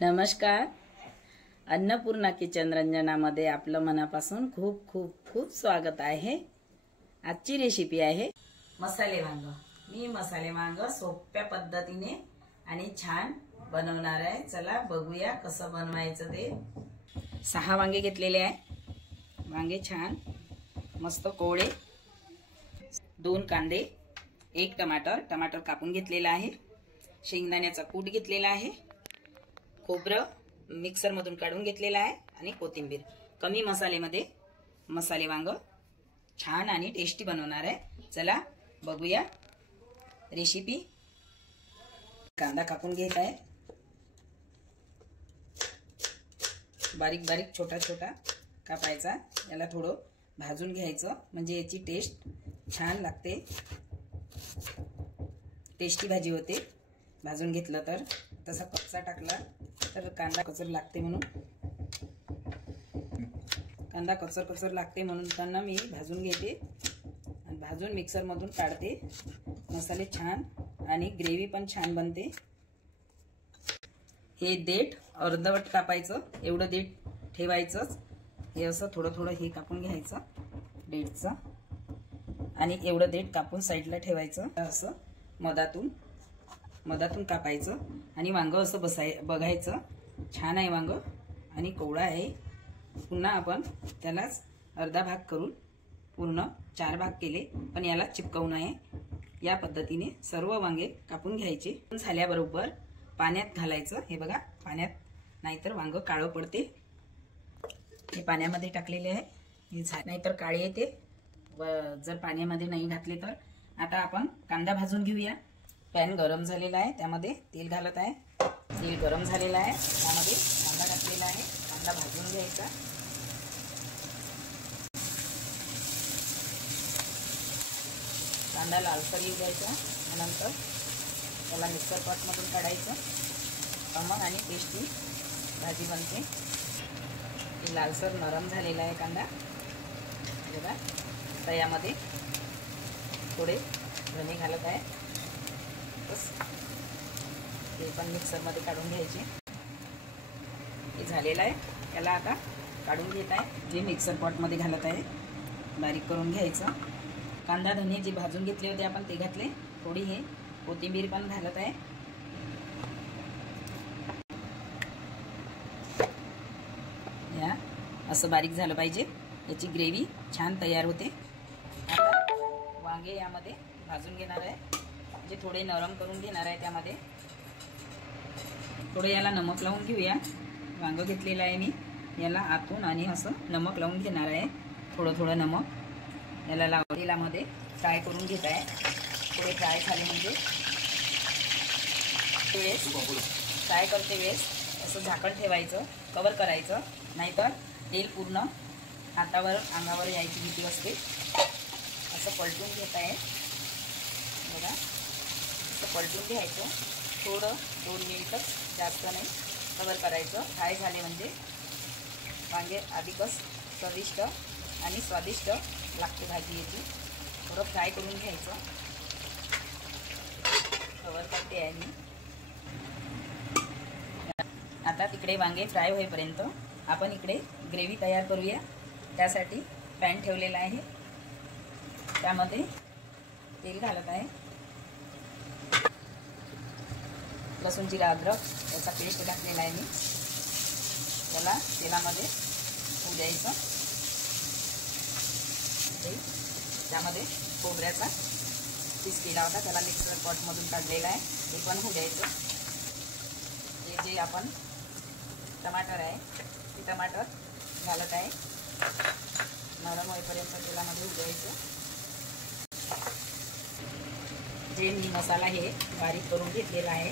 नमस्कार. अन्नपूर्णा किचन रंजनामध्ये आपलं मनापासून खूप खूप खूप स्वागत आहे. आजची रेसिपी आहे मसाले वांग. मी मसाले वांग सोप्या पद्धतीने आणि छान बनवणार आहे. चला बघूया कसं बनवायचं ते. 6 वांगे घेतलेले आहे. वांगे छान मस्त कोवळे, 2 कांदे, 1 टमाटर कापून घेतलेला आहे, शेंगदाण्याचा कूट घेतलेला आहे, खोबरं मिक्सर मधून काढून घेतलेला आहे आणि कोथिंबीर. कमी मसालेमध्ये मसाले वांग छान आणि टेस्टी बनवणार आहे. चला बघूया रेसिपी. कांदा कापून घेत आहे. बारीक बारीक छोटा छोटा कापायचा. याला थोडं भाजून घ्यायचं म्हणजे याची टेस्ट छान लागते. टेस्टी भाजी होते भाजून घेतलं तर. तसा कच्चा टाकला तर कांदा कचर लागते म्हणून त्यांना मी भाजून घेते आणि भाजून मिक्सर मधून काढते. मसाले छान आणि ग्रेव्ही पण छान बनते. हे देठ अर्धवट कापायचं, एवढं देठ ठेवायचंच. हे असं थोडं थोडं हे कापून घ्यायचं देठचं आणि एवढं देठ कापून साईडला ठेवायचं. असं मधातून कापायचं आणि वांग असं बघायचं. छान आहे वांग आणि कोवळा आहे. पुन्हा आपण त्यालाच अर्धा भाग करून पूर्ण 4 भाग केले, पण याला चिपकवू नये. या पद्धतीने सर्व वांगे कापून घ्यायचे. झाल्याबरोबर पाण्यात घालायचं. हे बघा पाण्यात, नाहीतर वांग काळं पडते. हे पाण्यामध्ये टाकलेले आहे, हे नाहीतर काळे येते जर पाण्यामध्ये नाही घातले तर. आता आपण कांदा भाजून घेऊया. पॅन गरम झालेला आहे, त्यामध्ये तेल घालत आहे. तेल गरम झालेला आहे, त्यामध्ये कांदा घातलेला आहे. कांदा भाजून घ्यायचा. कांदा लालसर येऊ द्यायचा. नंतर त्याला मिक्सर पॉट मधून काढायचं. खमंग आणि टेस्टी भाजी बनते. हे लालसर नरम झालेला आहे कांदा बघा. तर यामध्ये थोडे धने घालत आहे. बस ते पण मिक्सर मध्ये काढून घ्यायचे. हे झालेलं आहे, त्याला आता काढून घेत आहे. जे मिक्सर पॉट मध्ये घालत आहे, बारीक करून घ्यायचं. कांदा धने जे भाजून घेतले होते आपण ते घातले. थोडी हे कोथिंबीर पण घालत आहे. या असं बारीक झालं पाहिजे, याची ग्रेव्ही छान तयार होते. आता वांगे यामध्ये भाजून घेणार आहे, जे थोडे नरम करून घेणार आहे. त्यामध्ये थोडे याला नमक लावून घेऊया. वांग घेतलेलं आहे मी, याला आतून आणि असं नमक लावून घेणार आहे. थोडं नमक याला तेलामध्ये फ्राय करून घेत आहे. थोडे फ्राय झाले म्हणजे फ्राय करते वेळेस असं झाकण ठेवायचं, कवर करायचं, नाहीतर तेल पूर्ण हातावर अंगावर यायची भीती असते. असं पलटून घेत आहे बघा. असं पलटून घ्यायचं. थोडं 2 मिनिटच, जास्त नाही, कवर करायचं. फ्राय झाले म्हणजे वांगे अधिकच चविष्ट आणि स्वादिष्ट लागते भाजी याची. थोडं फ्राय करून घ्यायचं. कवर करते आहे मी. आता तिकडे वांगे फ्राय होईपर्यंत आपण इकडे ग्रेव्ही तयार करूया. त्यासाठी पॅन ठेवलेला आहे, त्यामध्ये तेल घालत आहे. लसूण जिरा अद्रक याचा पेस्ट टाकलेला आहे मी. त्याला तेलामध्ये होऊ द्यायचं. त्यामध्ये खोबऱ्याचा पीस केला होता, त्याला मिक्सर पॉट मधून काढलेला आहे, ते पण होऊ द्यायचं. हे जे आपण टमाटर आहे ते टमाटर घालत आहे. नरम होईपर्यंत तेलामध्ये होऊ द्यायचं. जे मी मसाला हे बारीक करून घेतलेला आहे,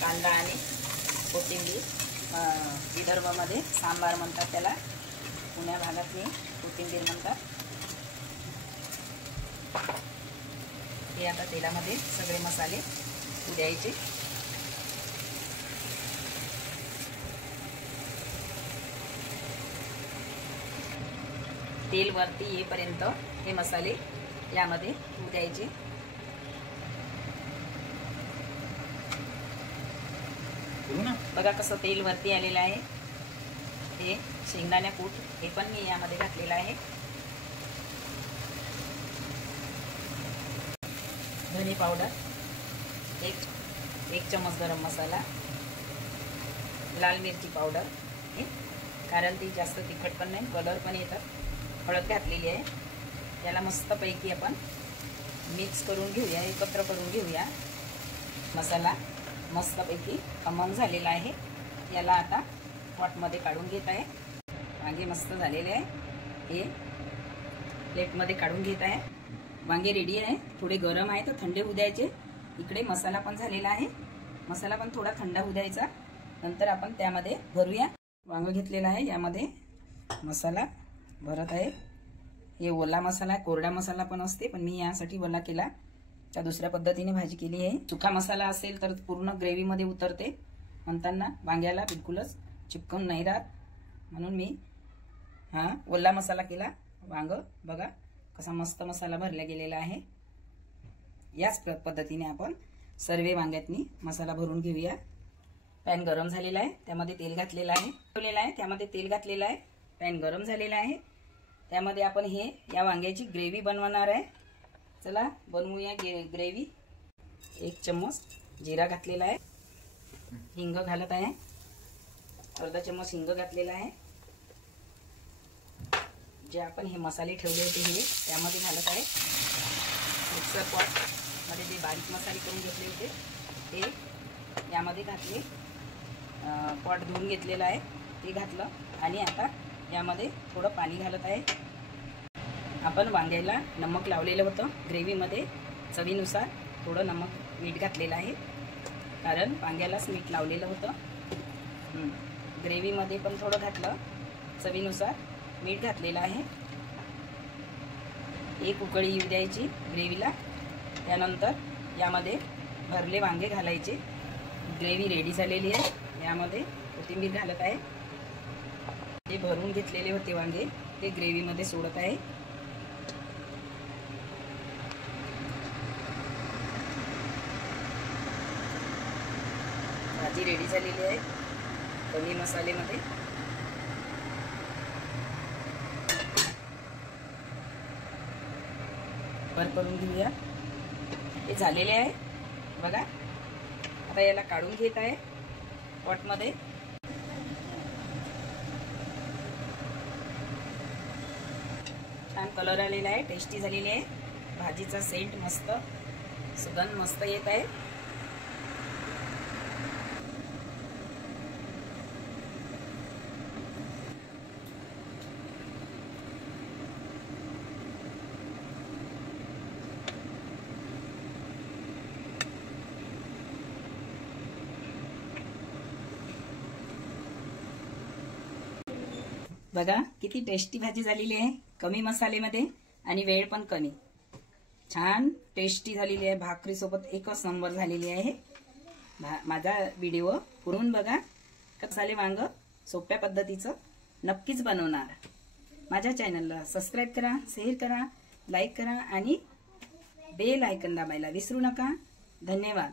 कांदा आणि कोथिंबीर, विदर्भामध्ये सांबार म्हणतात त्याला, पुण्या भागात मी कोथिंबीर म्हणतात. हे आता तेलामध्ये सगळे मसाले होऊ द्यायचे. तेल वरती येईपर्यंत हे मसाले यामध्ये होऊ द्यायचे. बोलो ना। बघा कसं तेल वरती आलेलं आहे। हे शेंगदाण्या कूट हे पण मी यामध्ये घातलेलं आहे। धने पावडर एक चम्मच, गरम मसाला, लाल मिरची पावडर हे, कारण ती जास्त तिखट पण नाही, कलर पण येतात। हळद घातलेली आहे। याला मस्तपैकी आपण मिक्स करून घेऊया, एकत्र करून घेऊया। मसाला मस्तपैकी खमंग झालेला आहे। याला आता पॉटमध्ये काढून घेत आहे। वांगे मस्त झालेले आहे, हे प्लेटमध्ये काढून घेत आहे। वांगे रेडी आहे। थोडे गरम आहे तर थंड होऊ द्यायचे। इकडे मसाला पण झालेला आहे, मसाला पण थोडा थंड होऊ द्यायचा। नंतर आपण त्यामध्ये भरूया। वांग घेतलेला आहे, यामध्ये मसाला भरत आहे। हे ओला मसाला आहे, कोरडा मसाला पण असते, पण मी यासाठी ओला केला। त्या दुसऱ्या पद्धतीने भाजी केली आहे। सुका मसाला असेल तर पूर्ण ग्रेव्ही मध्ये उतरते, म्हणताना वांग्याला बिलकुलच चिपकून नाही राहत, म्हणून मी हा ओला मसाला केला। वांग बघा कसा मस्त मसाला भरला गेलेला आहे। याच पद्धतीने आपण सर्व वांग्यातनी मसाला भरून घेऊया। पॅन गरम झालेला आहे, त्यामध्ये तेल घातलेलं आहे, त्यामध्ये तेल घातलेलं आहे। पॅन गरम झालेला आहे, त्यामध्ये आपण या वांग्याची ग्रेव्ही बनवणार आहे। चला बनवूया ग्रेव्ही। 1 चम्मच जिरा घातलेला आहे, हिंग घालत आहे, अर्धा चम्मच हिंग घातलेला आहे। जे आपण हे मसाले ठेवले होते हे त्यामध्ये घालत आहे। मिक्सर पॉट मध्ये जे बारीक मसाले करून घेतले होते ते यामध्ये घातले। पॉट धुवून घेतलेला आहे ते घातलं, आणि आता यामध्ये थोडं पाणी घालत आहे। आपण वांग्याला नमक लावलेलं होतं ग्रेव्हीमध्ये, चवीनुसार थोडं नमक मीठ घातलेलं आहे, कारण वांग्यालाच मीठ लावलेलं होतं। ग्रेव्हीमध्ये पण थोडं घातलं, चवीनुसार मीठ घातलेलं आहे। एक उकळी येऊ द्यायची ग्रेव्हीला, त्यानंतर यामध्ये भरले वांगे घालायचे। ग्रेव्ही रेडी झालेली आहे, यामध्ये कोथिंबीर घालत आहे। जे भरून घेतलेले होते वांगे ते ग्रेव्हीमध्ये सोडत आहे। भाजी रेडी झालेली आहे कमी मसालेमध्ये। करून घेऊया। हे झालेले आहे बघा। आता याला काढून घेत आहे पॉटमध्ये। छान कलर आलेला आहे, टेस्टी झालेली आहे। भाजीचा सेंट मस्त, सुगंध मस्त येत आहे। बघा किती टेस्टी भाजी झालेली आहे, कमी मसालेमध्ये आणि वेळ पण कमी। छान टेस्टी झालेली आहे, भाकरी सोबत एकच नंबर झालेली आहे। माझा व्हिडिओ पुरून बघा, मसाले वांग सोप्या पद्धतीचं नक्कीच बनवणार। माझ्या चॅनलला सबस्क्राइब करा, शेअर करा, लाईक करा आणि बेल आयकॉन दाबायला विसरू नका। धन्यवाद।